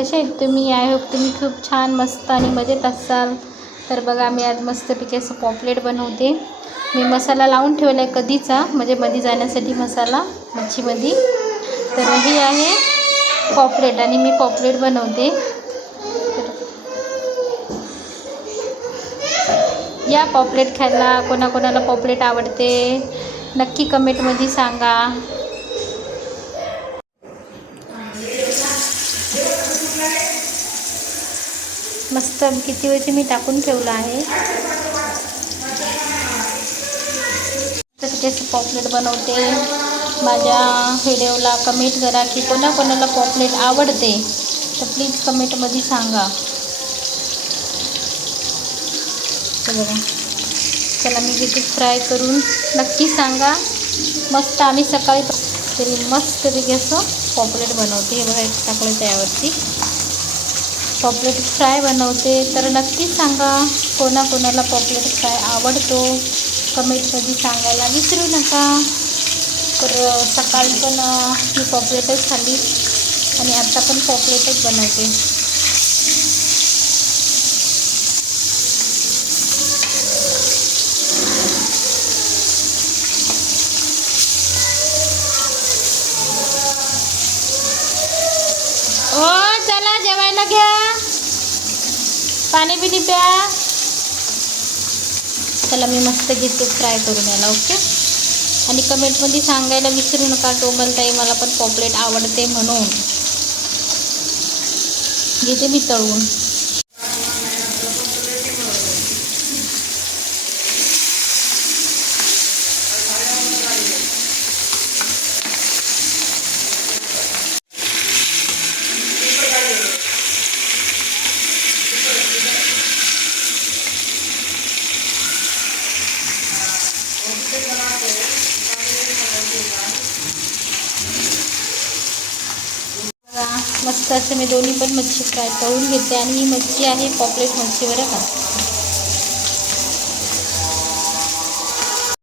कसे आहेत तुम्ही? आय होप तुम्ही खूप छान मस्त आणि मजेत असाल. तर बघा मी आज मस्तपैकी असं पॉपलेट बनवते. मी मसाला लावून ठेवला आहे कधीचा म्हणजे मध्ये जाण्यासाठी मसाला मच्छीमध्ये तर हे आहे पॉपलेट आणि मी पॉपलेट बनवते. या पॉपलेट खायला कोणाकोणाला पॉपलेट आवडते नक्की कमेंटमध्ये सांगा. मस्त किती वेळचे मी टाकून ठेवलं आहे. तर पॉपलेट बनवते. माझ्या व्हिडिओला कमेंट करा की कोणाकोणाला पॉपलेट आवडते. तर प्लीज कमेंटमध्ये सांगा. बघा. चला मी घेते फ्राय करून नक्की सांगा. मस्त आम्ही सकाळी तरी मस्तपैकी असं पॉपलेट बनवते. हे बघा टाकलं त्यावरती. पॉपलेट फ्राय बनवते. तर नक्की सांगा कोणाकोणाला पॉपलेट फ्राय आवडतो? कमेंटमध्ये सांगायला विसरू नका. तर सकाळी पण मी पॉपलेटच खाल्ली आणि आत्ता पण पॉपलेटच बनवते. जेवायला घ्या. पाणी बिनी प्या. त्याला मी मस्त घेते फ्राय करून याला ओके आणि कमेंटमध्ये सांगायला विसरू नका टोमलताई मला पण पॉपलेट आवडते म्हणून. घेते मी तळून. बघा, असं मी दोन्ही पण मच्छी फ्राय करून घेते आणि ही मच्छी आहे पॉपलेट मच्छी बरं का